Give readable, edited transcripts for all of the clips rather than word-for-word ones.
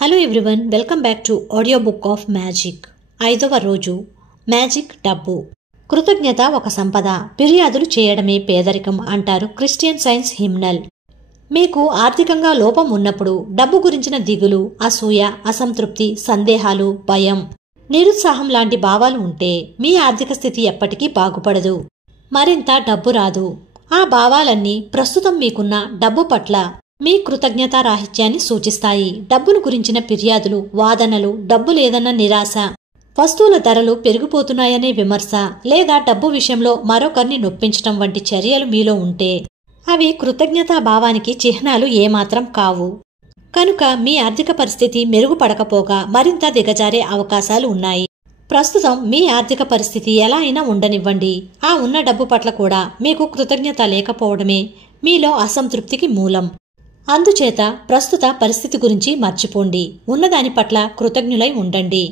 Hello everyone, welcome back to audio book of magic. 5వ రోజు magic డబ్బు. కృతజ్ఞత ఒక సంపద, ఫిర్యాదులు చేయడమే పేదరికం అంటారు క్రిస్టియన్ సైన్స్ హిమ్నల్. మీకు ఆర్థికంగా లోపం ఉన్నప్పుడు డబ్బు గురించిన దిగులు, అసూయ, అసంతృప్తి, సందేహాలు, భయం, నిరుత్సాహం లాంటి భావాలు ఉంటే మీ ఆర్థిక స్థితి ఎప్పటికీ బాగుపడదు, మరింత డబ్బు రాదు. ఆ భావాలన్నీ ప్రస్తుతం మీకున్న డబ్బు పట్ల మీ కృతజ్ఞతారాహిత్యాన్ని సూచిస్తాయి. డబ్బును గురించిన ఫిర్యాదులు, వాదనలు, డబ్బు లేదన్న నిరాశ, వస్తువుల ధరలు పెరిగిపోతున్నాయనే విమర్శ, లేదా డబ్బు విషయంలో మరొకరిని నొప్పించటం వంటి చర్యలు మీలో ఉంటే అవి కృతజ్ఞతా భావానికి చిహ్నాలు ఏమాత్రం కావు. కనుక మీ ఆర్థిక పరిస్థితి మెరుగుపడకపోగా మరింత దిగజారే అవకాశాలు ఉన్నాయి. ప్రస్తుతం మీ ఆర్థిక పరిస్థితి ఎలా అయినా ఉండనివ్వండి, ఆ ఉన్న డబ్బు పట్ల కూడా మీకు కృతజ్ఞత లేకపోవడమే మీలో అసంతృప్తికి మూలం. అందుచేత ప్రస్తుత పరిస్థితి గురించి మర్చిపోండి, ఉన్నదాని పట్ల కృతజ్ఞులై ఉండండి.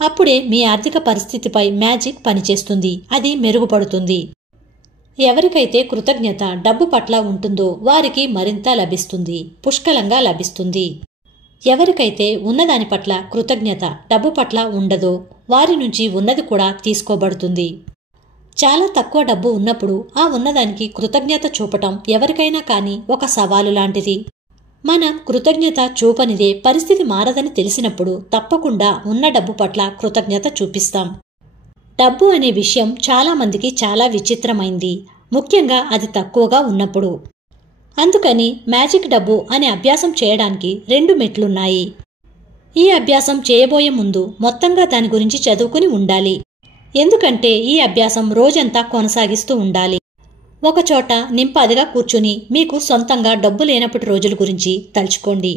అప్పుడే మీ ఆర్థిక పరిస్థితిపై మ్యాజిక్ పనిచేస్తుంది, అది మెరుగుపడుతుంది. ఎవరికైతే కృతజ్ఞత డబ్బు పట్ల ఉంటుందో వారికి మరింత లభిస్తుంది, పుష్కలంగా లభిస్తుంది. ఎవరికైతే ఉన్నదాని పట్ల కృతజ్ఞత డబ్బు పట్ల ఉండదో వారి నుంచి ఉన్నది కూడా తీసుకోబడుతుంది. చాలా తక్కువ డబ్బు ఉన్నప్పుడు ఆ ఉన్నదానికి కృతజ్ఞత చూపటం ఎవరికైనా కానీ ఒక సవాలు లాంటిది. మనం కృతజ్ఞత చూపనిదే పరిస్థితి మారదని తెలిసినప్పుడు తప్పకుండా ఉన్న డబ్బు పట్ల కృతజ్ఞత చూపిస్తాం. డబ్బు అనే విషయం చాలా మందికి చాలా విచిత్రమైంది, ముఖ్యంగా అది తక్కువగా ఉన్నప్పుడు. అందుకని మ్యాజిక్ డబ్బు అనే అభ్యాసం చేయడానికి 2 మెట్లున్నాయి. ఈ అభ్యాసం చేయబోయే ముందు మొత్తంగా దాని గురించి చదువుకుని ఉండాలి. ఎందుకంటే ఈ అభ్యాసం రోజంతా కొనసాగిస్తూ ఉండాలి. ఒకచోట నింపాదిగా కూర్చుని మీకు సొంతంగా డబ్బు లేనప్పటి రోజుల గురించి తలుచుకోండి.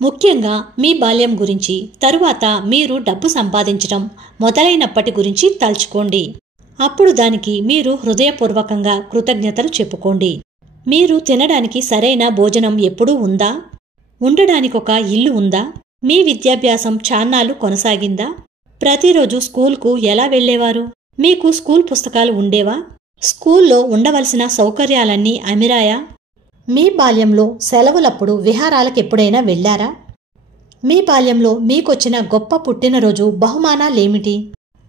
ముఖ్యంగా మీ బాల్యం గురించి, తరువాత మీరు డబ్బు సంపాదించటం మొదలైనప్పటి గురించి తలుచుకోండి. అప్పుడు దానికి మీరు హృదయపూర్వకంగా కృతజ్ఞతలు చెప్పుకోండి. మీరు తినడానికి సరైన భోజనం ఎప్పుడూ ఉందా? ఉండడానికి ఒక ఇల్లు ఉందా? మీ విద్యాభ్యాసం చాన్నాళ్ళు కొనసాగిందా? ప్రతిరోజు స్కూల్కు ఎలా వెళ్లేవారు? మీకు స్కూల్ పుస్తకాలు ఉండేవా? స్కూల్లో ఉండవలసిన సౌకర్యాలన్నీ అమిరాయా? మీ బాల్యంలో సెలవులప్పుడు విహారాలకెప్పుడైనా వెళ్లారా? మీ బాల్యంలో మీకొచ్చిన గొప్ప పుట్టినరోజు బహుమానాలేమిటి?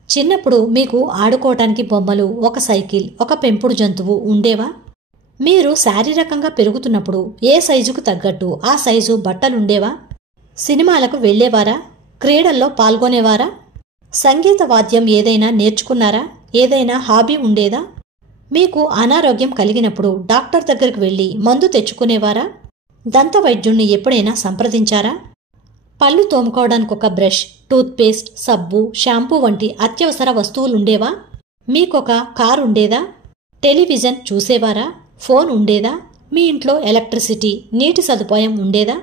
చిన్నప్పుడు మీకు ఆడుకోవటానికి బొమ్మలు, ఒక సైకిల్, ఒక పెంపుడు జంతువు ఉండేవా? మీరు శారీరకంగా పెరుగుతున్నప్పుడు ఏ సైజుకు తగ్గట్టు ఆ సైజు బట్టలుండేవా? సినిమాలకు వెళ్లేవారా? క్రీడల్లో పాల్గొనేవారా? సంగీత వాద్యం ఏదైనా నేర్చుకున్నారా? ఏదైనా హాబీ ఉండేదా? మీకు అనారోగ్యం కలిగినప్పుడు డాక్టర్ దగ్గరికి వెళ్లి మందు తెచ్చుకునేవారా? దంత వైద్యుణ్ణి ఎప్పుడైనా సంప్రదించారా? పళ్ళు తోముకోవడానికి ఒక బ్రష్, టూత్పేస్ట్, సబ్బు, షాంపూ వంటి అత్యవసర వస్తువులుండేవా? మీకొక కారు ఉండేదా? టెలివిజన్ చూసేవారా? ఫోన్ ఉండేదా? మీ ఇంట్లో ఎలక్ట్రిసిటీ, నీటి సదుపాయం ఉండేదా?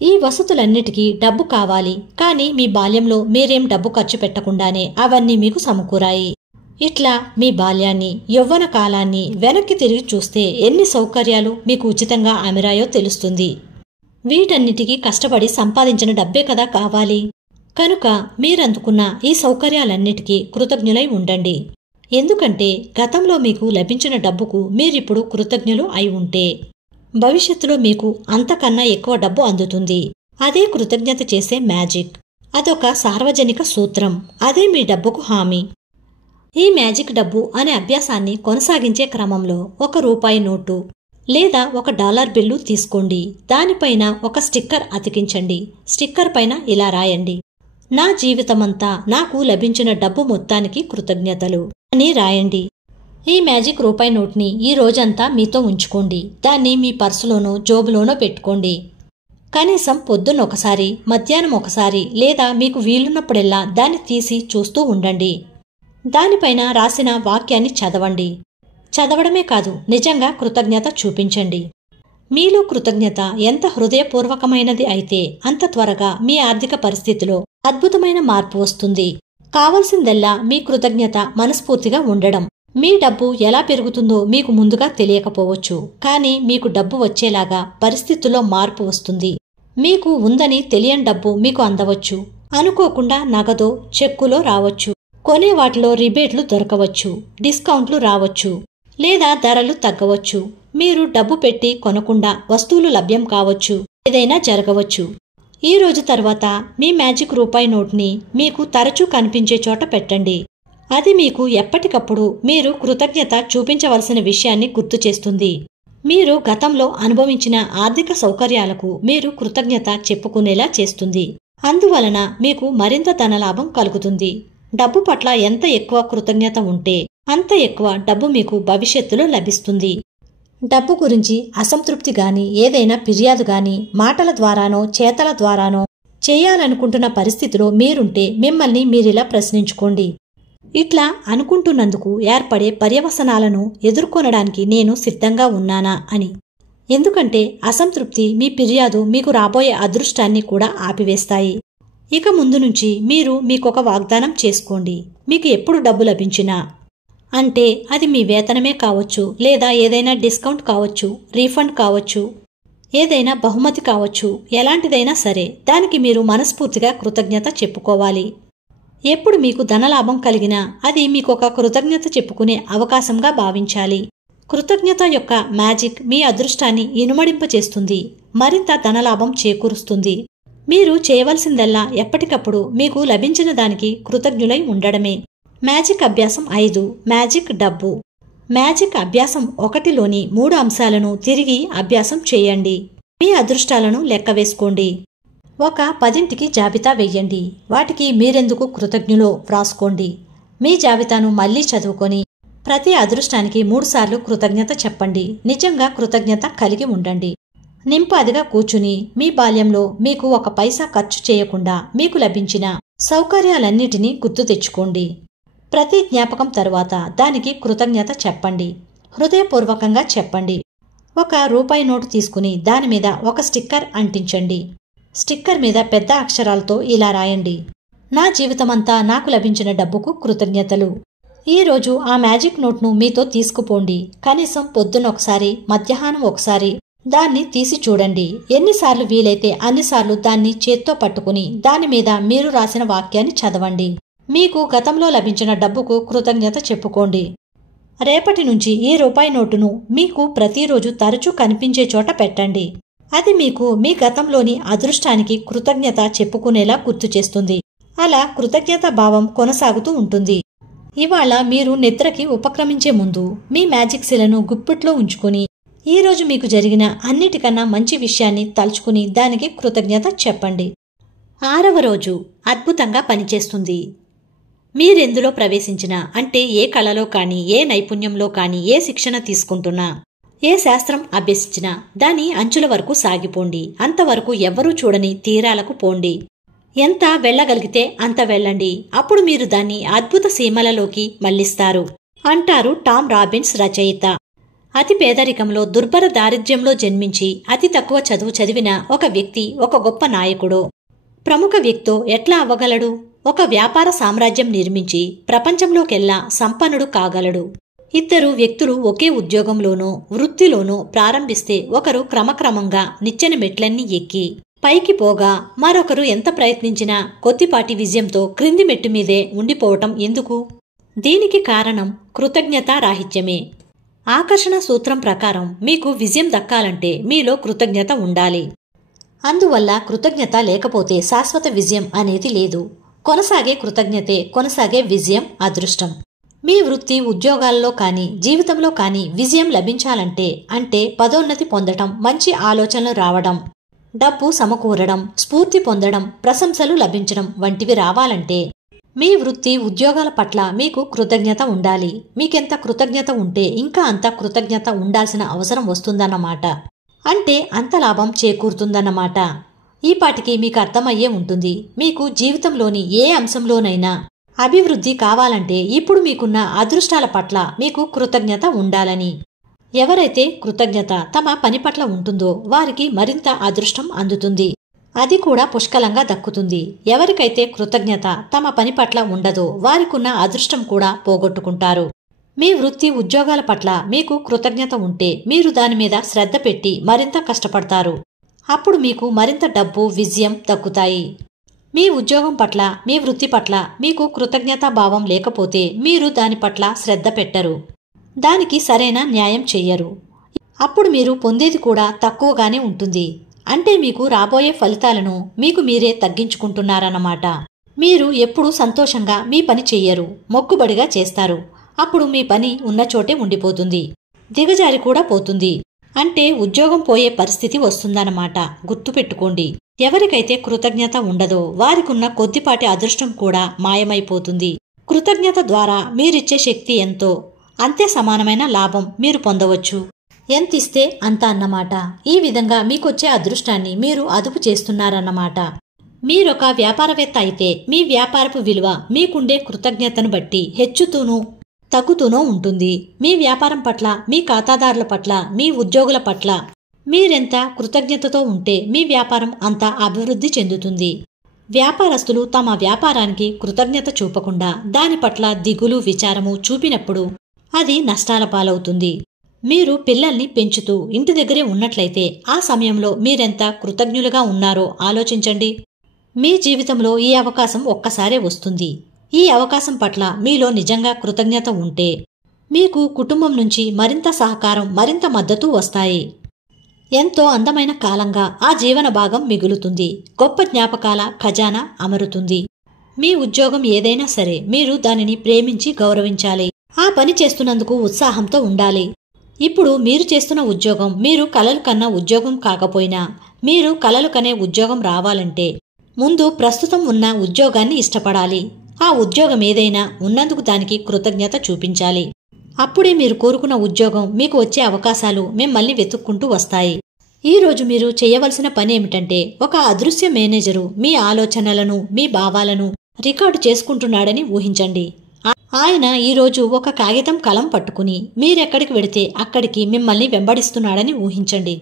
ఈ వసతులన్నిటికీ డబ్బు కావాలి, కానీ మీ బాల్యంలో మీరేం డబ్బు ఖర్చు పెట్టకుండానే అవన్నీ మీకు సమకూరాయి. ఇట్లా మీ బాల్యాన్ని, యవ్వన కాలాన్ని వెనక్కి తిరిగి చూస్తే ఎన్ని సౌకర్యాలు మీకు ఉచితంగా అమిరాయో తెలుస్తుంది. వీటన్నిటికీ కష్టపడి సంపాదించిన డబ్బే కదా కావాలి. కనుక మీరందుకున్న ఈ సౌకర్యాలన్నిటికీ కృతజ్ఞులై ఉండండి. ఎందుకంటే గతంలో మీకు లభించిన డబ్బుకు మీరిప్పుడు కృతజ్ఞులు అయి ఉంటే భవిష్యత్తులో మీకు అంతకన్నా ఎక్కువ డబ్బు అందుతుంది. అదే కృతజ్ఞత చేసే మ్యాజిక్. అదొక సార్వజనిక సూత్రం, అదే మీ డబ్బుకు హామీ. ఈ మ్యాజిక్ డబ్బు అనే అభ్యాసాన్ని కొనసాగించే క్రమంలో ₹1 నోటు లేదా $1 బిల్లు తీసుకోండి. దానిపైన ఒక స్టిక్కర్ అతికించండి. స్టిక్కర్ పైన ఇలా రాయండి: నా జీవితమంతా నాకు లభించిన డబ్బు మొత్తానికి కృతజ్ఞతలు అని రాయండి. ఈ మ్యాజిక్ ₹1 నోట్ని ఈ రోజంతా మీతో ఉంచుకోండి. దాన్ని మీ పర్సులోనో జోబులోనో పెట్టుకోండి. కనీసం పొద్దున్న ఒకసారి, మధ్యాహ్నం ఒకసారి, లేదా మీకు వీలున్నప్పుడెల్లా దాన్ని తీసి చూస్తూ ఉండండి. దానిపైన రాసిన వాక్యాన్ని చదవండి. చదవడమే కాదు, నిజంగా కృతజ్ఞత చూపించండి. మీలో కృతజ్ఞత ఎంత హృదయపూర్వకమైనది అయితే అంత త్వరగా మీ ఆర్థిక పరిస్థితిలో అద్భుతమైన మార్పు వస్తుంది. కావలసిందల్లా మీ కృతజ్ఞత మనస్ఫూర్తిగా ఉండడం. మీ డబ్బు ఎలా పెరుగుతుందో మీకు ముందుగా తెలియకపోవచ్చు, కానీ మీకు డబ్బు వచ్చేలాగా పరిస్థితుల్లో మార్పు వస్తుంది. మీకు ఉందని తెలియని డబ్బు మీకు అందవచ్చు. అనుకోకుండా నగదో, చెక్కులో రావచ్చు. కొనే వాటిలో రిబేట్లు దొరకవచ్చు, డిస్కౌంట్లు రావచ్చు, లేదా ధరలు తగ్గవచ్చు. మీరు డబ్బు పెట్టి కొనకుండా వస్తువులు లభ్యం కావచ్చు, ఏదైనా జరగవచ్చు. ఈ రోజు తర్వాత మీ మ్యాజిక్ రూపాయి నోట్ని మీకు తరచూ కనిపించే చోట పెట్టండి. అది మీకు ఎప్పటికప్పుడు మీరు కృతజ్ఞత చూపించవలసిన విషయాన్ని గుర్తు చేస్తుంది. మీరు గతంలో అనుభవించిన ఆర్థిక సౌకర్యాలకు మీరు కృతజ్ఞత చెప్పుకునేలా చేస్తుంది. అందువలన మీకు మరింత ధనలాభం కలుగుతుంది. డబ్బు పట్ల ఎంత ఎక్కువ కృతజ్ఞత ఉంటే అంత ఎక్కువ డబ్బు మీకు భవిష్యత్తులో లభిస్తుంది. డబ్బు గురించి అసంతృప్తి గాని, ఏదైనా ఫిర్యాదు గాని మాటల ద్వారానో చేతల ద్వారానో చేయాలనుకుంటున్న పరిస్థితిలో మీరుంటే మిమ్మల్ని మీరిలా ప్రశ్నించుకోండి. ఇట్లా అనుకుంటున్నందుకు ఏర్పడే పర్యవసనాలను ఎదుర్కొనడానికి నేను సిద్ధంగా ఉన్నానా అని. ఎందుకంటే అసంతృప్తి, మీ ఫిర్యాదు మీకు రాబోయే అదృష్టాన్ని కూడా ఆపివేస్తాయి. ఇక ముందు నుంచి మీరు మీకొక వాగ్దానం చేసుకోండి. మీకు ఎప్పుడు డబ్బు లభించినా, అంటే అది మీ వేతనమే కావచ్చు, లేదా ఏదైనా డిస్కౌంట్ కావచ్చు, రీఫండ్ కావచ్చు, ఏదైనా బహుమతి కావచ్చు, ఎలాంటిదైనా సరే దానికి మీరు మనస్ఫూర్తిగా కృతజ్ఞత చెప్పుకోవాలి. ఎప్పుడు మీకు ధనలాభం కలిగినా అది మీకొక కృతజ్ఞత చెప్పుకునే అవకాశంగా భావించాలి. కృతజ్ఞత యొక్క మ్యాజిక్ మీ అదృష్టాన్ని ఇనుమడింపచేస్తుంది, మరింత ధనలాభం చేకూరుస్తుంది. మీరు చేయవలసిందల్లా ఎప్పటికప్పుడు మీకు లభించిన దానికి కృతజ్ఞులై ఉండడమే. మ్యాజిక్ అభ్యాసం 5. మ్యాజిక్ డబ్బు. మ్యాజిక్ అభ్యాసం 1లోని 3 అంశాలను తిరిగి అభ్యాసం చేయండి. మీ అదృష్టాలను లెక్కవేసుకోండి. ఒక 10ంటికి జాబితా వెయ్యండి. వాటికి మీరెందుకు కృతజ్ఞులో వ్రాసుకోండి. మీ జాబితాను మళ్లీ చదువుకొని ప్రతి అదృష్టానికి 3 సార్లు కృతజ్ఞత చెప్పండి. నిజంగా కృతజ్ఞత కలిగి ఉండండి. నింపాదిగా కూర్చుని మీ బాల్యంలో మీకు 1 పైసా ఖర్చు చేయకుండా మీకు లభించిన సౌకర్యాలన్నిటినీ గుర్తు తెచ్చుకోండి. ప్రతి జ్ఞాపకం తరువాత దానికి కృతజ్ఞత చెప్పండి. హృదయపూర్వకంగా చెప్పండి. 1 రూపాయి నోటు తీసుకుని దానిమీద ఒక స్టిక్కర్ అంటించండి. స్టిక్కర్ మీద పెద్ద అక్షరాలతో ఇలా రాయండి: నా జీవితమంతా నాకు లభించిన డబ్బుకు కృతజ్ఞతలు. ఈరోజు ఆ మ్యాజిక్ నోట్ను మీతో తీసుకుపోండి. కనీసం పొద్దున ఒకసారి, మధ్యాహ్నం ఒకసారి దాన్ని తీసి చూడండి. ఎన్నిసార్లు వీలైతే అన్నిసార్లు దాన్ని చేత్తో పట్టుకుని దానిమీద మీరు రాసిన వాక్యాన్ని చదవండి. మీకు గతంలో లభించిన డబ్బుకు కృతజ్ఞత చెప్పుకోండి. రేపటి నుంచి ఈ రూపాయి నోటును మీకు ప్రతిరోజు తరచూ కనిపించే చోట పెట్టండి. అది మీకు మీ గతంలోని అదృష్టానికి కృతజ్ఞత చెప్పుకునేలా గుర్తు చేస్తుంది. అలా కృతజ్ఞత భావం కొనసాగుతూ ఉంటుంది. ఇవాళ మీరు నిద్రకి ఉపక్రమించే ముందు మీ మ్యాజిక్ శిలను గుప్పిట్లో ఉంచుకుని ఈరోజు మీకు జరిగిన అన్నిటికన్నా మంచి విషయాన్ని తలుచుకుని దానికి కృతజ్ఞత చెప్పండి. 6వ రోజు అద్భుతంగా పనిచేస్తుంది. మీరెందులో ప్రవేశించినా, అంటే ఏ కళలో కానీ, ఏ నైపుణ్యంలో కానీ, ఏ శిక్షణ తీసుకుంటున్నా, ఏ శాస్త్రం అభ్యసించినా దాని అంచుల వరకు సాగిపోండి. అంతవరకు ఎవ్వరూ చూడని తీరాలకు పోండి. ఎంత వెళ్లగలిగితే అంత వెళ్ళండి. అప్పుడు మీరు దాన్ని అద్భుత సీమలలోకి మళ్లిస్తారు అంటారు టామ్ రాబిన్స్ రచయిత. అతి పేదరికంలో, దుర్భర దారిద్ర్యంలో జన్మించి అతి తక్కువ చదువు చదివిన ఒక వ్యక్తి ఒక గొప్ప నాయకుడో, ప్రముఖ వ్యక్తో ఎట్లా అవ్వగలడు? ఒక వ్యాపార సామ్రాజ్యం నిర్మించి ప్రపంచంలోకెల్లా సంపన్నుడు కాగలడు. 2 వ్యక్తులు ఒకే ఉద్యోగంలోనో వృత్తిలోనో ప్రారంభిస్తే ఒకరు క్రమక్రమంగా నిచ్చెన మెట్లన్నీ ఎక్కి పైకి పోగా మరొకరు ఎంత ప్రయత్నించినా కొద్దిపాటి విజయంతో క్రింది మెట్టు మీదే ఉండిపోవటం ఎందుకు? దీనికి కారణం కృతజ్ఞతారాహిత్యమే. ఆకర్షణ సూత్రం ప్రకారం మీకు విజయం దక్కాలంటే మీలో కృతజ్ఞత ఉండాలి. అందువల్ల కృతజ్ఞత లేకపోతే శాశ్వత విజయం అనేది లేదు. కొనసాగే కృతజ్ఞతే కొనసాగే విజయం, అదృష్టం. మీ వృత్తి ఉద్యోగాల్లో కానీ, జీవితంలో కానీ విజయం లభించాలంటే, అంటే పదోన్నతి పొందడం, మంచి ఆలోచనలు రావడం, డబ్బు సమకూరడం, స్ఫూర్తి పొందడం, ప్రశంసలు లభించడం వంటివి రావాలంటే మీ వృత్తి ఉద్యోగాల పట్ల మీకు కృతజ్ఞత ఉండాలి. మీకెంత కృతజ్ఞత ఉంటే ఇంకా అంత కృతజ్ఞత ఉండాల్సిన అవసరం వస్తుందన్నమాట. అంటే అంత లాభం చేకూరుతుందన్నమాట. ఈ పాటికి మీకు అర్థమయ్యే ఉంటుంది. మీకు జీవితంలోని ఏ అంశంలోనైనా అభివృద్ధి కావాలంటే ఇప్పుడు మీకున్న అదృష్టాల పట్ల మీకు కృతజ్ఞత ఉండాలని. ఎవరైతే కృతజ్ఞత తమ పని పట్ల ఉంటుందో వారికి మరింత అదృష్టం అందుతుంది. అది కూడా పుష్కలంగా దక్కుతుంది. ఎవరికైతే కృతజ్ఞత తమ పని పట్ల ఉండదో వారికున్న అదృష్టం కూడా పోగొట్టుకుంటారు. మీ వృత్తి ఉద్యోగాల పట్ల మీకు కృతజ్ఞత ఉంటే మీరు దాని మీద శ్రద్ధ పెట్టి మరింత కష్టపడతారు. అప్పుడు మీకు మరింత డబ్బు, విజయం దక్కుతాయి. మీ ఉద్యోగం పట్ల, మీ వృత్తి పట్ల మీకు కృతజ్ఞతా భావం లేకపోతే మీరు దాని పట్ల శ్రద్ధ పెట్టరు, దానికి సరైన న్యాయం చెయ్యరు. అప్పుడు మీరు పొందేది కూడా తక్కువగానే ఉంటుంది. అంటే మీకు రాబోయే ఫలితాలను మీకు మీరే తగ్గించుకుంటున్నారన్నమాట. మీరు ఎప్పుడూ సంతోషంగా మీ పని చెయ్యరు, మొక్కుబడిగా చేస్తారు. అప్పుడు మీ పని ఉన్న చోటే ఉండిపోతుంది, దిగజారి కూడా పోతుంది. అంటే ఉద్యోగం పోయే పరిస్థితి వస్తుందన్నమాట. గుర్తుపెట్టుకోండి. ఎవరికైతే కృతజ్ఞత ఉండదో వారికున్న కొద్దిపాటి అదృష్టం కూడా మాయమైపోతుంది. కృతజ్ఞత ద్వారా మీరిచ్చే శక్తి ఎంతో, అంతే సమానమైన లాభం మీరు పొందవచ్చు. ఎంతిస్తే అంత అన్నమాట. ఈ విధంగా మీకొచ్చే అదృష్టాన్ని మీరు అదుపు చేస్తున్నారన్నమాట. మీరొక వ్యాపారవేత్త అయితే మీ వ్యాపారపు విలువ మీకుండే కృతజ్ఞతను బట్టి హెచ్చుతూనూ తగ్గుతూనూ ఉంటుంది. మీ వ్యాపారం పట్ల, మీ ఖాతాదారుల పట్ల, మీ ఉద్యోగుల పట్ల మీరెంత కృతజ్ఞతతో ఉంటే మీ వ్యాపారం అంత అభివృద్ధి చెందుతుంది. వ్యాపారస్తులు తమ వ్యాపారానికి కృతజ్ఞత చూపకుండా దాని పట్ల దిగులు, విచారము చూపినప్పుడు అది నష్టాల పాలవుతుంది. మీరు పిల్లల్ని పెంచుతూ ఇంటి దగ్గరే ఉన్నట్లయితే ఆ సమయంలో మీరెంత కృతజ్ఞులుగా ఉన్నారో ఆలోచించండి. మీ జీవితంలో ఈ అవకాశం ఒక్కసారే వస్తుంది. ఈ అవకాశం పట్ల మీలో నిజంగా కృతజ్ఞత ఉంటే మీకు కుటుంబం నుంచి మరింత సహకారం, మరింత మద్దతు వస్తాయి. ఎంతో అందమైన కాలంగా ఆ జీవన భాగం మిగులుతుంది. గొప్ప జ్ఞాపకాల ఖజానా అమరుతుంది. మీ ఉద్యోగం ఏదైనా సరే మీరు దానిని ప్రేమించి గౌరవించాలి. ఆ పని చేస్తున్నందుకు ఉత్సాహంతో ఉండాలి. ఇప్పుడు మీరు చేస్తున్న ఉద్యోగం మీరు కలలు కన్న ఉద్యోగం కాకపోయినా మీరు కలలు కనే ఉద్యోగం రావాలంటే ముందు ప్రస్తుతం ఉన్న ఉద్యోగాన్ని ఇష్టపడాలి. ఆ ఉద్యోగం ఏదైనా ఉన్నందుకు దానికి కృతజ్ఞత చూపించాలి. అప్పుడే మీరు కోరుకున్న ఉద్యోగం మీకు వచ్చే అవకాశాలు మిమ్మల్ని వెతుక్కుంటూ వస్తాయి. ఈరోజు మీరు చేయవలసిన పని ఏమిటంటే ఒక అదృశ్య మేనేజరు మీ ఆలోచనలను, మీ భావాలను రికార్డు చేసుకుంటున్నాడని ఊహించండి. ఆయన ఈరోజు ఒక కాగితం, కలం పట్టుకుని మీరెక్కడికి వెడితే అక్కడికి మిమ్మల్ని వెంబడిస్తున్నాడని ఊహించండి.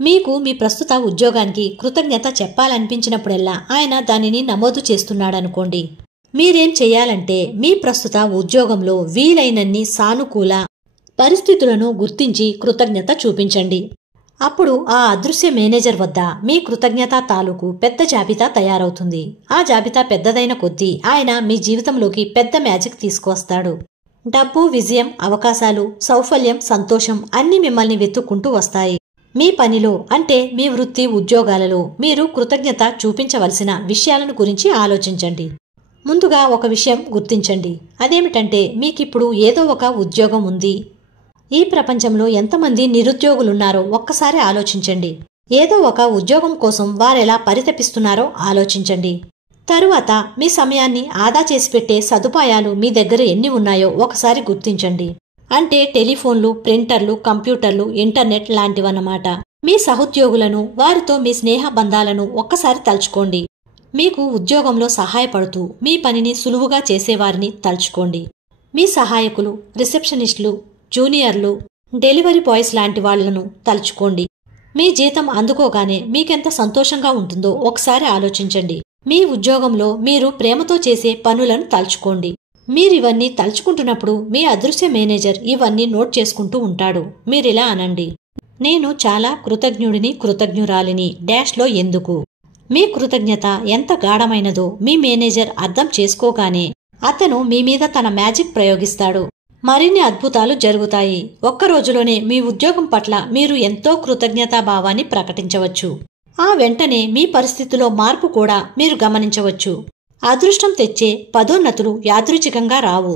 మీకు మీ ప్రస్తుత ఉద్యోగానికి కృతజ్ఞత చెప్పాలనిపించినప్పుడల్లా ఆయన దానిని నమోదు చేస్తున్నాడనుకోండి. మీరేం చెయ్యాలంటే మీ ప్రస్తుత ఉద్యోగంలో వీలైనన్ని సానుకూల పరిస్థితులను గుర్తించి కృతజ్ఞత చూపించండి. అప్పుడు ఆ అదృశ్య మేనేజర్ వద్ద మీ కృతజ్ఞత తాలూకు పెద్ద జాబితా తయారవుతుంది. ఆ జాబితా పెద్దదైన కొద్దీ ఆయన మీ జీవితంలోకి పెద్ద మ్యాజిక్ తీసుకువస్తాడు. డబ్బు, విజయం, అవకాశాలు, సౌఫల్యం, సంతోషం అన్నీ మిమ్మల్ని వెతుక్కుంటూ వస్తాయి. మీ పనిలో అంటే మీ వృత్తి, ఉద్యోగాలలో మీరు కృతజ్ఞత చూపించవలసిన విషయాలను గురించి ఆలోచించండి. ముందుగా ఒక విషయం గుర్తించండి. అదేమిటంటే మీకిప్పుడు ఏదో ఒక ఉద్యోగం ఉంది. ఈ ప్రపంచంలో ఎంతమంది నిరుద్యోగులున్నారో ఒక్కసారి ఆలోచించండి. ఏదో ఒక ఉద్యోగం కోసం వారెలా పరితపిస్తున్నారో ఆలోచించండి. తరువాత మీ సమయాన్ని ఆదా చేసి పెట్టే సదుపాయాలు మీ దగ్గర ఎన్ని ఉన్నాయో ఒకసారి గుర్తించండి. అంటే టెలిఫోన్లు, ప్రింటర్లు, కంప్యూటర్లు, ఇంటర్నెట్ లాంటివన్నమాట. మీ సహోద్యోగులను, వారితో మీ స్నేహ బంధాలను ఒక్కసారి తలుచుకోండి. మీకు ఉద్యోగంలో సహాయపడుతూ మీ పనిని సులువుగా చేసేవారిని తలుచుకోండి. మీ సహాయకులు, రిసెప్షనిస్టులు, జూనియర్లు, డెలివరీ బాయ్స్ లాంటి వాళ్లను తలుచుకోండి. మీ జీతం అందుకోగానే మీకెంత సంతోషంగా ఉంటుందో ఒకసారి ఆలోచించండి. మీ ఉద్యోగంలో మీరు ప్రేమతో చేసే పనులను తలుచుకోండి. మీరివన్నీ తలుచుకుంటున్నప్పుడు మీ అదృశ్య మేనేజర్ ఇవన్నీ నోట్ చేసుకుంటూ ఉంటాడు. మీరిలా అనండి: నేను చాలా కృతజ్ఞుడిని, కృతజ్ఞురాలిని డాష్లో ఎందుకు. మీ కృతజ్ఞత ఎంత గాఢమైనదో మీ మేనేజర్ అర్థం చేసుకోగానే అతను మీ మీద తన మ్యాజిక్ ప్రయోగిస్తాడు. మరిన్ని అద్భుతాలు జరుగుతాయి. ఒక్క రోజులోనే మీ ఉద్యోగం పట్ల మీరు ఎంతో కృతజ్ఞతాభావాన్ని ప్రకటించవచ్చు. ఆ వెంటనే మీ పరిస్థితిలో మార్పు కూడా మీరు గమనించవచ్చు. అదృష్టం తెచ్చే పదోన్నతులు యాదృచ్ఛికంగా రావు.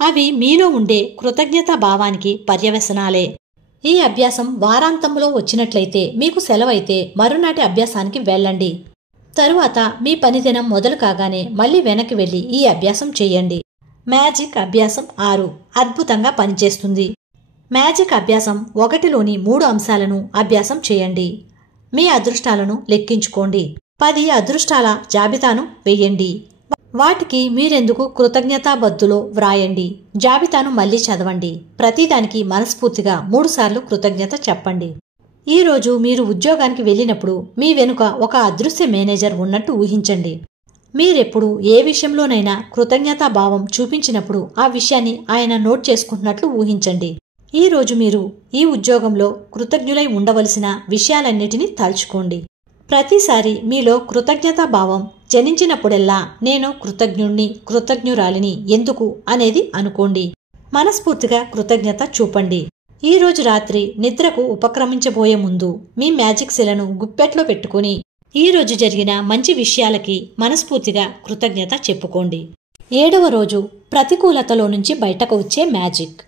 అవి మీలో ఉండే కృతజ్ఞతాభావానికి పర్యవసనాలే. ఈ అభ్యాసం వారాంతంలో వచ్చినట్లయితే మీకు సెలవైతే మరునాటి అభ్యాసానికి వెళ్ళండి. తరువాత మీ పనిదినం మొదలు కాగానే మళ్ళీ వెనక్కి వెళ్లి ఈ అభ్యాసం చేయండి. మ్యాజిక్ అభ్యాసం 6 అద్భుతంగా పనిచేస్తుంది. మ్యాజిక్ అభ్యాసం 1లోని 3 అంశాలను అభ్యాసం చేయండి. మీ అదృష్టాలను లెక్కించుకోండి. 10 అదృష్టాల జాబితాను వెయ్యండి. వాటికి మీరెందుకు కృతజ్ఞతాబద్దులో వ్రాయండి. జాబితాను మళ్లీ చదవండి. ప్రతిదానికి మనస్ఫూర్తిగా 3 సార్లు కృతజ్ఞత చెప్పండి. ఈరోజు మీరు ఉద్యోగానికి వెళ్ళినప్పుడు మీ వెనుక ఒక అదృశ్య మేనేజర్ ఉన్నట్టు ఊహించండి. మీరెప్పుడు ఏ విషయంలోనైనా కృతజ్ఞతాభావం చూపించినప్పుడు ఆ విషయాన్ని ఆయన నోట్ చేసుకుంటున్నట్లు ఊహించండి. ఈరోజు మీరు ఈ ఉద్యోగంలో కృతజ్ఞులై ఉండవలసిన విషయాలన్నిటినీ తలుచుకోండి. ప్రతిసారి మీలో కృతజ్ఞతాభావం జనించినప్పుడెల్లా నేను కృతజ్ఞుణ్ణి, కృతజ్ఞురాలిని ఎందుకు అనేది అనుకోండి. మనస్ఫూర్తిగా కృతజ్ఞత చూపండి. ఈ రోజు రాత్రి నిద్రకు ఉపక్రమించబోయే ముందు మీ మ్యాజిక్ శిలను గుప్పెట్లో పెట్టుకుని ఈ రోజు జరిగిన మంచి విషయాలకి మనస్ఫూర్తిగా కృతజ్ఞత చెప్పుకోండి. 7వ రోజు ప్రతికూలతలో నుంచి బయటకు వచ్చే మ్యాజిక్.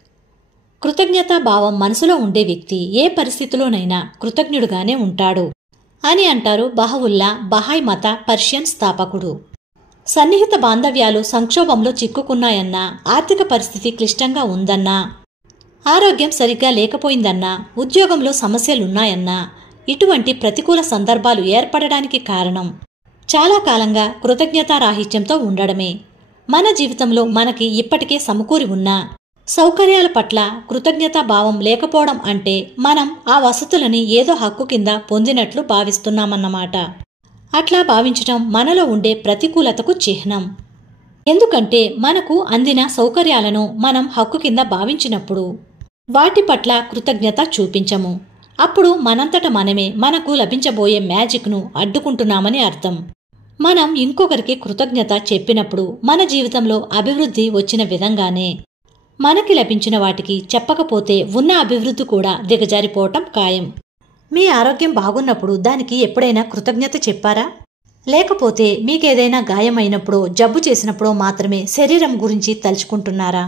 కృతజ్ఞతా భావం మనసులో ఉండే వ్యక్తి ఏ పరిస్థితిలోనైనా కృతజ్ఞుడుగానే ఉంటాడు అని అంటారు బహవుల్లా బహాయ్ మత పర్షియన్ స్థాపకుడు. సన్నిహిత బాంధవ్యాలు సంక్షోభంలో చిక్కుకున్నాయన్నా, ఆర్థిక పరిస్థితి క్లిష్టంగా ఉందన్నా, ఆరోగ్యం సరిగ్గా లేకపోయిందన్నా, ఉద్యోగంలో సమస్యలున్నాయన్నా, ఇటువంటి ప్రతికూల సందర్భాలు ఏర్పడడానికి కారణం చాలా కాలంగా కృతజ్ఞతారాహిత్యంతో ఉండడమే. మన జీవితంలో మనకి ఇప్పటికే సమకూరి ఉన్న సౌకర్యాల పట్ల కృతజ్ఞతా భావం లేకపోవడం అంటే మనం ఆ వసతులని ఏదో హక్కు కింద పొందినట్లు భావిస్తున్నామన్నమాట. అట్లా భావించటం మనలో ఉండే ప్రతికూలతకు చిహ్నం. ఎందుకంటే మనకు అందిన సౌకర్యాలను మనం హక్కు కింద భావించినప్పుడు వాటి పట్ల కృతజ్ఞత చూపించము. అప్పుడు మనంతట మనమే మనకు లభించబోయే మ్యాజిక్ను అడ్డుకుంటున్నామని అర్థం. మనం ఇంకొకరికి కృతజ్ఞత చెప్పినప్పుడు మన జీవితంలో అభివృద్ధి వచ్చిన విధంగానే మనకి లభించిన వాటికి చెప్పకపోతే ఉన్న అభివృద్ధి కూడా దిగజారిపోవటం ఖాయం. మీ ఆరోగ్యం బాగున్నప్పుడు దానికి ఎప్పుడైనా కృతజ్ఞత చెప్పారా? లేకపోతే మీకేదైనా గాయమైనప్పుడో జబ్బు చేసినప్పుడో మాత్రమే శరీరం గురించి తలుచుకుంటున్నారా?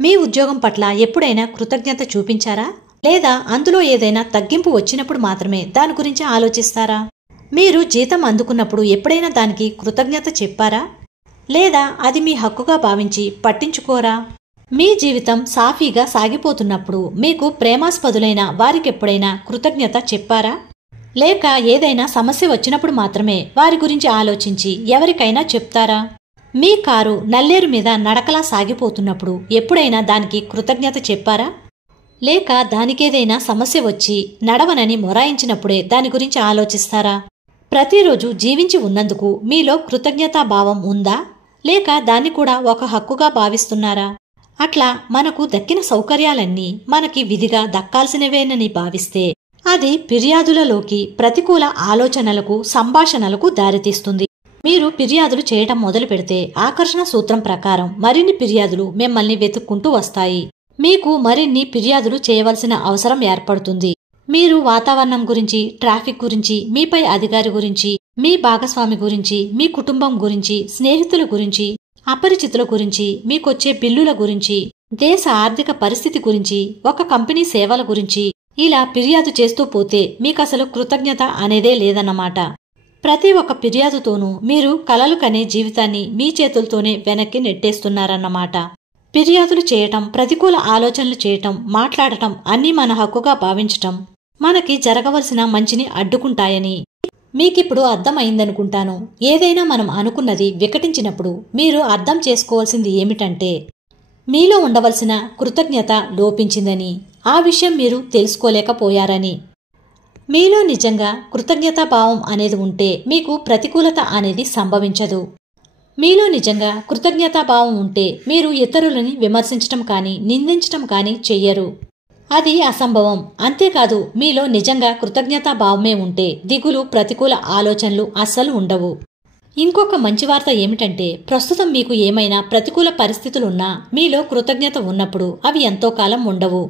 మీ ఉద్యోగం పట్ల ఎప్పుడైనా కృతజ్ఞత చూపించారా? లేదా అందులో ఏదైనా తగ్గింపు వచ్చినప్పుడు మాత్రమే దాని గురించి ఆలోచిస్తారా? మీరు జీతం అందుకున్నప్పుడు ఎప్పుడైనా దానికి కృతజ్ఞత చెప్పారా? లేదా అది మీ హక్కుగా భావించి పట్టించుకోరా? మీ జీవితం సాఫీగా సాగిపోతున్నప్పుడు మీకు ప్రేమాస్పదులైన వారికెప్పుడైనా కృతజ్ఞత చెప్పారా? లేక ఏదైనా సమస్య వచ్చినప్పుడు మాత్రమే వారి గురించి ఆలోచించి ఎవరికైనా చెప్తారా? మీ కారు నల్లేరు మీద నడకలా సాగిపోతున్నప్పుడు ఎప్పుడైనా దానికి కృతజ్ఞత చెప్పారా? లేక దానికేదైనా సమస్య వచ్చి నడవనని మొరాయించినప్పుడే దాని గురించి ఆలోచిస్తారా? ప్రతిరోజు జీవించి ఉన్నందుకు మీలో కృతజ్ఞతాభావం ఉందా? లేక దాన్ని కూడా ఒక హక్కుగా భావిస్తున్నారా? అట్లా మనకు దక్కిన సౌకర్యాలన్నీ మనకి విధిగా దక్కాల్సినవేనని భావిస్తే అది ఫిర్యాదులలోకి, ప్రతికూల ఆలోచనలకు, సంభాషణలకు దారితీస్తుంది. మీరు ఫిర్యాదులు చేయటం మొదలు పెడితే ఆకర్షణ సూత్రం ప్రకారం మరిన్ని ఫిర్యాదులు మిమ్మల్ని వెతుక్కుంటూ వస్తాయి. మీకు మరిన్ని ఫిర్యాదులు చేయవలసిన అవసరం ఏర్పడుతుంది. మీరు వాతావరణం గురించి, ట్రాఫిక్ గురించి, మీపై అధికారి గురించి, మీ భాగస్వామి గురించి, మీ కుటుంబం గురించి, స్నేహితుల గురించి, అపరిచితుల గురించి, మీకొచ్చే బిల్లుల గురించి, దేశ ఆర్థిక పరిస్థితి గురించి, ఒక కంపెనీ సేవల గురించి ఇలా ఫిర్యాదు చేస్తూ పోతే మీకసలు కృతజ్ఞత అనేదే లేదన్నమాట. ప్రతి ఒక్క ఫిర్యాదుతోనూ మీరు కలలు కనే జీవితాన్ని మీ చేతులతోనే వెనక్కి నెట్టేస్తున్నారన్నమాట. ఫిర్యాదులు చేయటం, ప్రతికూల ఆలోచనలు చేయటం, మాట్లాడటం అన్నీ మన హక్కుగా భావించటం మనకి జరగవలసిన మంచిని అడ్డుకుంటాయని మీకిప్పుడు అర్థమైందనుకుంటాను. ఏదైనా మనం అనుకున్నది వికటించినప్పుడు మీరు అర్థం చేసుకోవాల్సింది ఏమిటంటే మీలో ఉండవలసిన కృతజ్ఞత లోపించిందని, ఆ విషయం మీరు తెలుసుకోలేకపోయారని. మీలో నిజంగా కృతజ్ఞతాభావం అనేది ఉంటే మీకు ప్రతికూలత అనేది సంభవించదు. మీలో నిజంగా కృతజ్ఞతాభావం ఉంటే మీరు ఇతరులని విమర్శించటం కానీ, నిందించటం కానీ చెయ్యరు. అది అసంభవం. అంతేకాదు, మీలో నిజంగా కృతజ్ఞతాభావమే ఉంటే దిగులు, ప్రతికూల ఆలోచనలు అస్సలు ఉండవు. ఇంకొక మంచి వార్త ఏమిటంటే ప్రస్తుతం మీకు ఏమైనా ప్రతికూల పరిస్థితులున్నా మీలో కృతజ్ఞత ఉన్నప్పుడు అవి ఎంతో కాలం ఉండవు.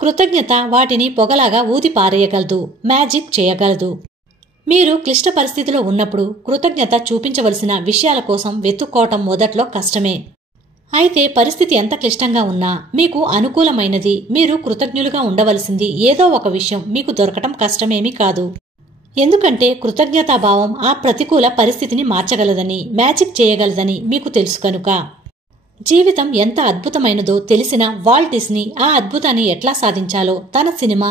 కృతజ్ఞత వాటిని పొగలాగా ఊది పారేయగలదు, మ్యాజిక్ చేయగలదు. మీరు క్లిష్ట పరిస్థితిలో ఉన్నప్పుడు కృతజ్ఞత చూపించవలసిన విషయాల కోసం వెతుక్కోవటం మొదట్లో కష్టమే. అయితే పరిస్థితి ఎంత క్లిష్టంగా ఉన్నా మీకు అనుకూలమైనది, మీరు కృతజ్ఞులుగా ఉండవలసింది ఏదో ఒక విషయం మీకు దొరకటం కష్టమేమీ కాదు. ఎందుకంటే కృతజ్ఞతాభావం ఆ ప్రతికూల పరిస్థితిని మార్చగలదని, మ్యాజిక్ చేయగలదని మీకు తెలుసు కనుక. జీవితం ఎంత అద్భుతమైనదో తెలిసిన వాల్ట్ డిస్నీ ఆ అద్భుతాన్ని ఎట్లా సాధించాలో తన సినిమా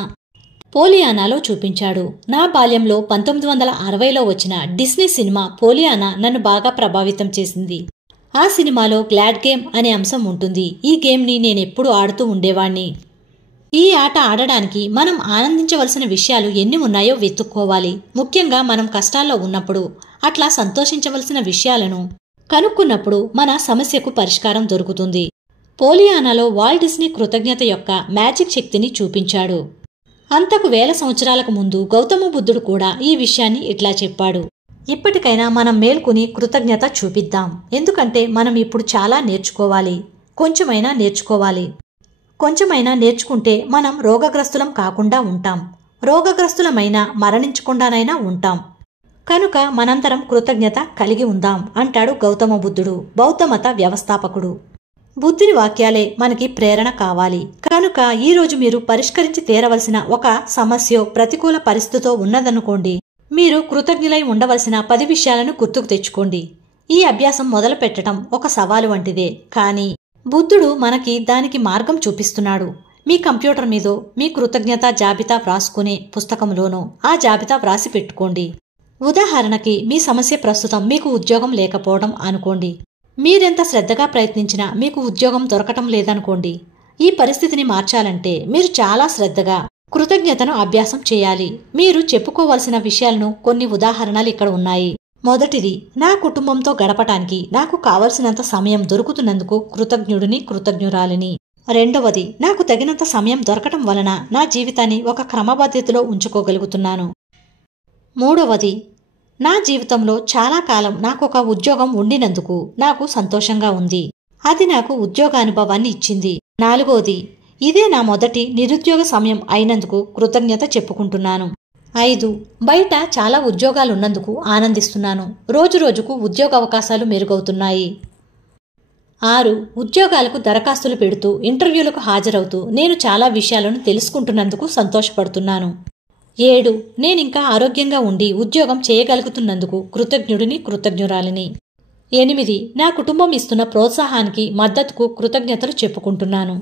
పోలియానాలో చూపించాడు. నా బాల్యంలో 1960లో వచ్చిన డిస్నీ సినిమా పోలియానా నన్ను బాగా ప్రభావితం చేసింది. ఆ సినిమాలో గ్లాడ్ గేమ్ అనే అంశం ఉంటుంది. ఈ గేమ్ని నేనెప్పుడు ఆడుతూ ఉండేవాణ్ణి. ఈ ఆట ఆడడానికి మనం ఆనందించవలసిన విషయాలు ఎన్ని ఉన్నాయో వెతుక్కోవాలి. ముఖ్యంగా మనం కష్టాల్లో ఉన్నప్పుడు అట్లా సంతోషించవలసిన విషయాలను కనుక్కున్నప్పుడు మన సమస్యకు పరిష్కారం దొరుకుతుంది. పోలియానాలో వాల్ట్ డిస్నీ కృతజ్ఞత యొక్క మ్యాజిక్ శక్తిని చూపించాడు. అంతకు 1000 సంవత్సరాలకు ముందు గౌతమ బుద్ధుడు కూడా ఈ విషయాన్ని ఇట్లా చెప్పాడు. ఇప్పటికైనా మనం మేల్కొని కృతజ్ఞత చూపిద్దాం. ఎందుకంటే మనం ఇప్పుడు చాలా నేర్చుకోవాలి, కొంచెమైనా నేర్చుకోవాలి. కొంచెమైనా నేర్చుకుంటే మనం రోగగ్రస్తులం కాకుండా ఉంటాం. రోగగ్రస్తులమైనా మరణించకుండానైనా ఉంటాం. కనుక మనందరం కృతజ్ఞత కలిగి ఉందాం అంటాడు గౌతమ బుద్ధుడు, బౌద్ధమత వ్యవస్థాపకుడు. బుద్ధుని వాక్యాలే మనకి ప్రేరణ కావాలి. కనుక ఈరోజు మీరు పరిష్కరించి తీరవలసిన ఒక సమస్య, ప్రతికూల పరిస్థితితో ఉన్నదనుకోండి. మీరు కృతజ్ఞులై ఉండవలసిన 10 విషయాలను గుర్తుకు తెచ్చుకోండి. ఈ అభ్యాసం మొదలు పెట్టడం ఒక సవాలు వంటిదే, కానీ బుద్ధుడు మనకి దానికి మార్గం చూపిస్తున్నాడు. మీ కంప్యూటర్ మీదో మీ కృతజ్ఞత జాబితా వ్రాసుకునే పుస్తకంలోనో ఆ జాబితా వ్రాసి పెట్టుకోండి. ఉదాహరణకి మీ సమస్య ప్రస్తుతం మీకు ఉద్యోగం లేకపోవడం అనుకోండి. మీరెంత శ్రద్ధగా ప్రయత్నించినా మీకు ఉద్యోగం దొరకటం లేదనుకోండి. ఈ పరిస్థితిని మార్చాలంటే మీరు చాలా శ్రద్ధగా కృతజ్ఞతను అభ్యాసం చేయాలి. మీరు చెప్పుకోవలసిన విషయాలను కొన్ని ఉదాహరణలు ఇక్కడ ఉన్నాయి. మొదటిది, నా కుటుంబంతో గడపటానికి నాకు కావలసినంత సమయం దొరుకుతున్నందుకు కృతజ్ఞుడిని, కృతజ్ఞురాలిని. రెండవది, నాకు తగినంత సమయం దొరకటం వలన నా జీవితాన్ని ఒక క్రమపద్ధతిలో ఉంచుకోగలుగుతున్నాను. మూడవది, నా జీవితంలో చాలా కాలం నాకు ఒక ఉద్యోగం ఉండినందుకు నాకు సంతోషంగా ఉంది. అది నాకు ఉద్యోగానుభవాన్ని ఇచ్చింది. నాలుగోది, ఇదే నా మొదటి నిరుద్యోగ సమయం అయినందుకు కృతజ్ఞత చెప్పుకుంటున్నాను. 5, బయట చాలా ఉద్యోగాలున్నందుకు ఆనందిస్తున్నాను. రోజురోజుకు ఉద్యోగ అవకాశాలు మెరుగవుతున్నాయి. 6, ఉద్యోగాలకు దరఖాస్తులు పెడుతూ ఇంటర్వ్యూలకు హాజరవుతూ నేను చాలా విషయాలను తెలుసుకుంటున్నందుకు సంతోషపడుతున్నాను. 7, నేనింకా ఆరోగ్యంగా ఉండి ఉద్యోగం చేయగలుగుతున్నందుకు కృతజ్ఞుడిని, కృతజ్ఞురాలిని. 8, నా కుటుంబం ఇస్తున్న ప్రోత్సాహానికి, మద్దతుకు కృతజ్ఞతలు చెప్పుకుంటున్నాను.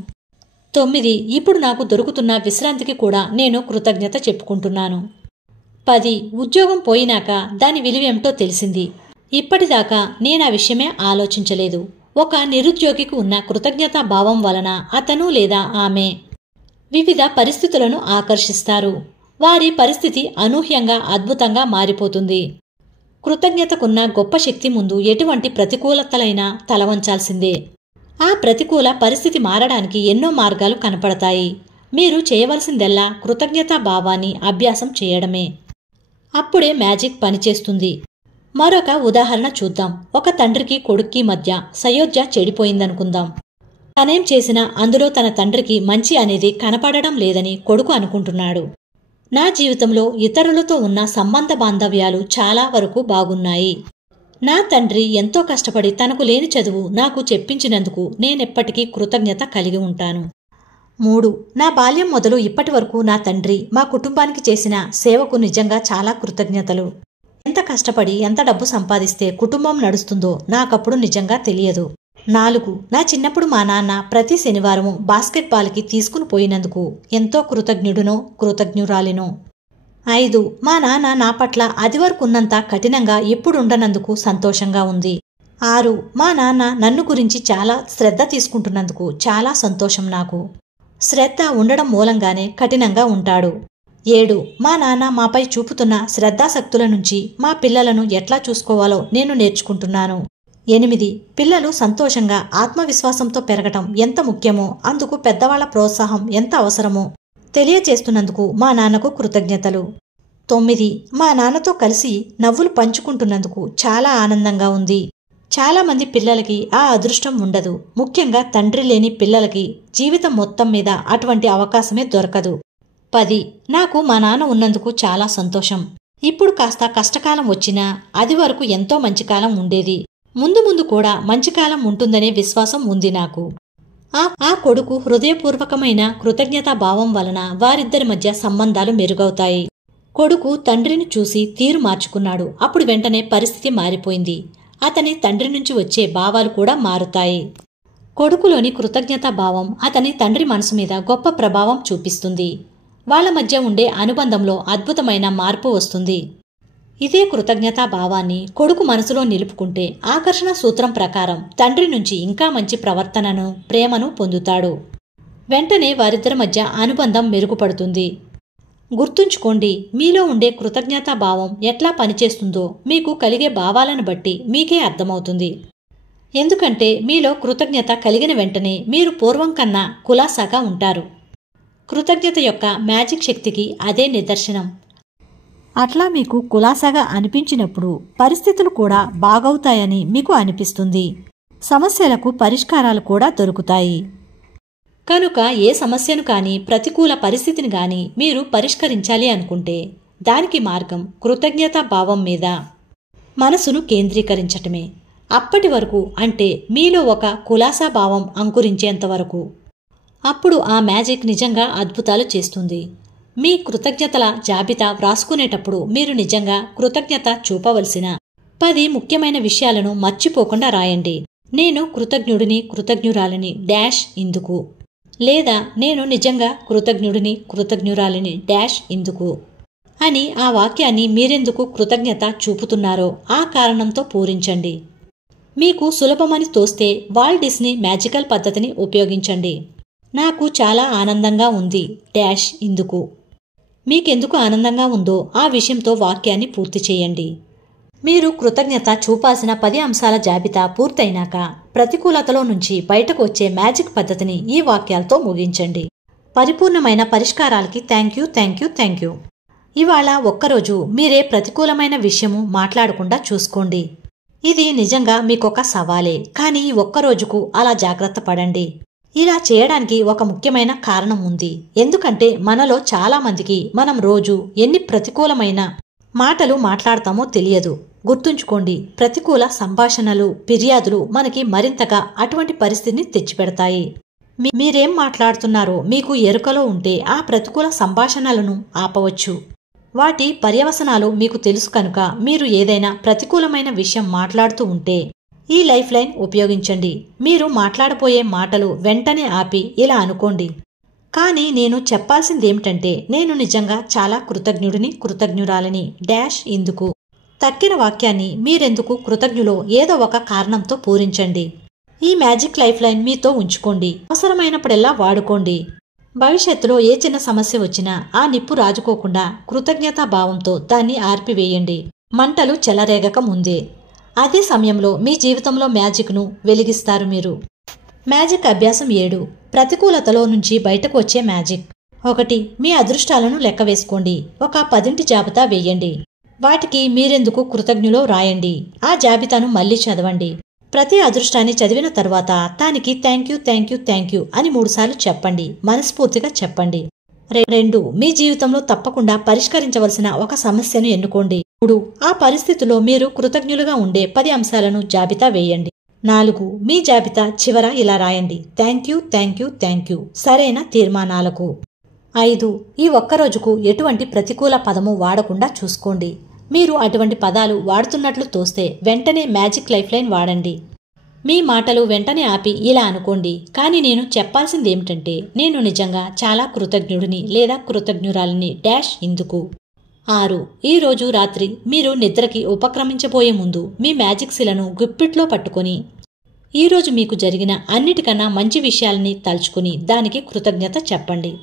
9, ఇప్పుడు నాకు దొరుకుతున్న విశ్రాంతికి కూడా నేను కృతజ్ఞత చెప్పుకుంటున్నాను. 10, ఉద్యోగం పోయినాక దాని విలువేమిటో తెలిసింది. ఇప్పటిదాకా నేనా విషయమే ఆలోచించలేదు. ఒక నిరుద్యోగికి ఉన్న కృతజ్ఞతా భావం వలన అతను లేదా ఆమె వివిధ పరిస్థితులను ఆకర్షిస్తారు. వారి పరిస్థితి అనూహ్యంగా, అద్భుతంగా మారిపోతుంది. కృతజ్ఞతకున్న గొప్ప శక్తి ముందు ఎటువంటి ప్రతికూలతలైనా తలవంచాల్సిందే. ఆ ప్రతికూల పరిస్థితి మారడానికి ఎన్నో మార్గాలు కనపడతాయి. మీరు చేయవలసిందల్లా కృతజ్ఞతా భావాన్ని అభ్యాసం చేయడమే. అప్పుడే మ్యాజిక్ పనిచేస్తుంది. మరొక ఉదాహరణ చూద్దాం. ఒక తండ్రికి కొడుక్కి మధ్య సయోధ్య చెడిపోయిందనుకుందాం. తనేం చేసినా అందులో తన తండ్రికి మంచి అనేది కనపడడం లేదని కొడుకు అనుకుంటున్నాడు. నా జీవితంలో ఇతరులతో ఉన్న సంబంధ బాంధవ్యాలు చాలా వరకు బాగున్నాయి. నా తండ్రి ఎంతో కష్టపడి తనకు లేని చదువు నాకు చెప్పించినందుకు నేనెప్పటికీ కృతజ్ఞత కలిగి ఉంటాను. 3, నా బాల్యం మొదలు ఇప్పటి వరకు నా తండ్రి మా కుటుంబానికి చేసిన సేవకు నిజంగా చాలా కృతజ్ఞతలు. ఎంత కష్టపడి ఎంత డబ్బు సంపాదిస్తే కుటుంబం నడుస్తుందో నాకప్పుడు నిజంగా తెలియదు. 4, నా చిన్నప్పుడు మా నాన్న ప్రతి శనివారము బాస్కెట్బాల్కి తీసుకుని పోయినందుకు ఎంతో కృతజ్ఞుడునో, కృతజ్ఞురాలినో. 5, మా నాన్న నా పట్ల అదివరకున్నంత కఠినంగా ఎప్పుడుండనందుకు సంతోషంగా ఉంది. 6, మా నాన్న నన్ను గురించి చాలా శ్రద్ధ తీసుకుంటున్నందుకు చాలా సంతోషం నాకు. శ్రద్ధ ఉండడం మూలంగానే కఠినంగా ఉంటాడు. 7, మా నాన్న మాపై చూపుతున్న శ్రద్ధాశక్తుల నుంచి మా పిల్లలను ఎట్లా చూసుకోవాలో నేను నేర్చుకుంటున్నాను. 8, పిల్లలు సంతోషంగా ఆత్మవిశ్వాసంతో పెరగటం ఎంత ముఖ్యమో, అందుకు పెద్దవాళ్ల ప్రోత్సాహం ఎంత అవసరమో తెలియచేస్తున్నందుకు మా నాన్నకు కృతజ్ఞతలు. 9, మా నాన్నతో కలిసి నవ్వులు పంచుకుంటున్నందుకు చాలా ఆనందంగా ఉంది. చాలా మంది పిల్లలకి ఆ అదృష్టం ఉండదు. ముఖ్యంగా తండ్రి లేని పిల్లలకి జీవితం మొత్తం మీద అటువంటి అవకాశమే దొరకదు. 10, నాకు మా నాన్న ఉన్నందుకు చాలా సంతోషం. ఇప్పుడు కాస్త కష్టకాలం వచ్చినా అది వరకు ఎంతో మంచి కాలం ఉండేది. ముందు ముందు కూడా మంచి కాలం ఉంటుందనే విశ్వాసం ఉంది నాకు. ఆ కొడుకు హృదయపూర్వకమైన కృతజ్ఞతా భావం వలన వారిద్దరి మధ్య సంబంధాలు మెరుగవుతాయి. కొడుకు తండ్రిని చూసి తీరు మార్చుకున్నాడు. అప్పుడు వెంటనే పరిస్థితి మారిపోయింది. అతని తండ్రి నుంచి వచ్చే భావాలు కూడా మారుతాయి. కొడుకులోని కృతజ్ఞతా భావం అతని తండ్రి మనసు మీద గొప్ప ప్రభావం చూపిస్తుంది. వాళ్ల మధ్య ఉండే అనుబంధంలో అద్భుతమైన మార్పు వస్తుంది. ఇదే కృతజ్ఞతా భావాన్ని కొడుకు మనసులో నిలుపుకుంటే ఆకర్షణ సూత్రం ప్రకారం తండ్రి నుంచి ఇంకా మంచి ప్రవర్తనను, ప్రేమను పొందుతాడు. వెంటనే వారిద్దరి మధ్య అనుబంధం మెరుగుపడుతుంది. గుర్తుంచుకోండి, మీలో ఉండే కృతజ్ఞతా భావం ఎట్లా పనిచేస్తుందో మీకు కలిగే భావాలను బట్టి మీకే అర్థమవుతుంది. ఎందుకంటే మీలో కృతజ్ఞత కలిగిన వెంటనే మీరు పూర్వం కన్నా కులాసాగా ఉంటారు. కృతజ్ఞత యొక్క మ్యాజిక్ శక్తికి అదే నిదర్శనం. అట్లా మీకు కులాసాగా అనిపించినప్పుడు పరిస్థితులు కూడా బాగవుతాయని మీకు అనిపిస్తుంది. సమస్యలకు పరిష్కారాలు కూడా దొరుకుతాయి. కనుక ఏ సమస్యను కానీ ప్రతికూల పరిస్థితిని గాని మీరు పరిష్కరించాలి అనుకుంటే దానికి మార్గం కృతజ్ఞతా భావం మీద మనసును కేంద్రీకరించటమే. అప్పటి వరకు అంటే మీలో ఒక కులాసా భావం అంకురించేంతవరకు. అప్పుడు ఆ మ్యాజిక్ నిజంగా అద్భుతాలు చేస్తుంది. మీ కృతజ్ఞతల జాబితా వ్రాసుకునేటప్పుడు మీరు నిజంగా కృతజ్ఞత చూపవలసిన 10 ముఖ్యమైన విషయాలను మర్చిపోకుండా రాయండి. నేను కృతజ్ఞుడిని కృతజ్ఞురాలిని డాష్ ఇందుకు, లేదా నేను నిజంగా కృతజ్ఞుడిని కృతజ్ఞురాలిని డాష్ ఇందుకు అని ఆ వాక్యాన్ని మీరెందుకు కృతజ్ఞత చూపుతున్నారో ఆ కారణంతో పూరించండి. మీకు సులభమని తోస్తే వాల్ట్ డిస్నీ మ్యాజికల్ పద్ధతిని ఉపయోగించండి. నాకు చాలా ఆనందంగా ఉంది డాష్ ఇందుకు. మీకెందుకు ఆనందంగా ఉందో ఆ విషయంతో వాక్యాన్ని పూర్తి చేయండి. మీరు కృతజ్ఞత చూపాల్సిన 10 అంశాల జాబితా పూర్తయినాక ప్రతికూలతలో నుంచి బయటకు వచ్చే మ్యాజిక్ పద్ధతిని ఈ వాక్యాలతో ముగించండి. పరిపూర్ణమైన పరిష్కారాలకి థ్యాంక్యూ థ్యాంక్యూ థ్యాంక్యూ. ఇవాళ ఒక్కరోజు మీరే ప్రతికూలమైన విషయము మాట్లాడకుండా చూసుకోండి. ఇది నిజంగా మీకొక సవాలే, కానీ ఈ ఒక్కరోజుకు అలా జాగ్రత్త పడండి. ఇలా చేయడానికి ఒక ముఖ్యమైన కారణం ఉంది. ఎందుకంటే మనలో చాలా మందికి మనం రోజు ఎన్ని ప్రతికూలమైన మాటలు మాట్లాడతామో తెలియదు. గుర్తుంచుకోండి, ప్రతికూల సంభాషణలు, ఫిర్యాదులు మనకి మరింతగా అటువంటి పరిస్థితిని తెచ్చిపెడతాయి. మీరేం మాట్లాడుతున్నారో మీకు ఎరుకలో ఉంటే ఆ ప్రతికూల సంభాషణలను ఆపవచ్చు. వాటి పర్యవసనాలు మీకు తెలుసు కనుక మీరు ఏదైనా ప్రతికూలమైన విషయం మాట్లాడుతూ ఉంటే ఈ లైఫ్ లైన్ ఉపయోగించండి. మీరు మాట్లాడబోయే మాటలు వెంటనే ఆపి ఇలా అనుకోండి, కానీ నేను చెప్పాల్సిందేమిటంటే నేను నిజంగా చాలా కృతజ్ఞుడిని కృతజ్ఞురాలిని డాష్ ఇందుకు. తక్కిన వాక్యాన్ని మీరెందుకు కృతజ్ఞులో ఏదో ఒక కారణంతో పూరించండి. ఈ మ్యాజిక్ లైఫ్ లైన్ మీతో ఉంచుకోండి. అవసరమైనప్పుడెల్లా వాడుకోండి. భవిష్యత్తులో ఏ చిన్న సమస్య వచ్చినా ఆ నిప్పు రాజుకోకుండా కృతజ్ఞతా భావంతో దాన్ని ఆర్పివేయండి, మంటలు చెలరేగక ముందే. అదే సమయంలో మీ జీవితంలో మ్యాజిక్ను వెలిగిస్తారు మీరు. మ్యాజిక్ అభ్యాసం 7. ప్రతికూలతలో నుంచి బయటకు వచ్చే మ్యాజిక్. 1. మీ అదృష్టాలను లెక్క వేసుకోండి. ఒక 10 జాబితా వేయండి. వాటికి మీరెందుకు కృతజ్ఞులో రాయండి. ఆ జాబితాను మళ్లీ చదవండి. ప్రతి అదృష్టాన్ని చదివిన తర్వాత దానికి థ్యాంక్యూ థ్యాంక్యూ థ్యాంక్యూ అని 3 సార్లు చెప్పండి. మనస్ఫూర్తిగా చెప్పండి. 2. మీ జీవితంలో తప్పకుండా పరిష్కరించవలసిన ఒక సమస్యను ఎన్నుకోండి. 3. ఆ పరిస్థితిలో మీరు కృతజ్ఞులుగా ఉండే 10 అంశాలను జాబితా వేయండి. 4. మీ జాబితా చివర ఇలా రాయండి, థ్యాంక్యూ థ్యాంక్యూ థ్యాంక్యూ సరైన తీర్మానాలకు. 5. ఈ ఒక్కరోజుకు ఎటువంటి ప్రతికూల పదము వాడకుండా చూసుకోండి. మీరు అటువంటి పదాలు వాడుతున్నట్లు తోస్తే వెంటనే మ్యాజిక్ లైఫ్ లైన్ వాడండి. మీ మాటలు వెంటనే ఆపి ఇలా అనుకోండి, కానీ నేను చెప్పాల్సిందేమిటంటే నేను నిజంగా చాలా కృతజ్ఞుడిని లేదా కృతజ్ఞురాలిని డాష్ ఇందుకు. 6. ఈ రోజు రాత్రి మీరు నిద్రకి ఉపక్రమించబోయే ముందు మీ మ్యాజిక్ శిలను గుప్పిట్లో పట్టుకొని ఈరోజు మీకు జరిగిన అన్నిటికన్నా మంచి విషయాలని తలుచుకుని దానికి కృతజ్ఞత చెప్పండి.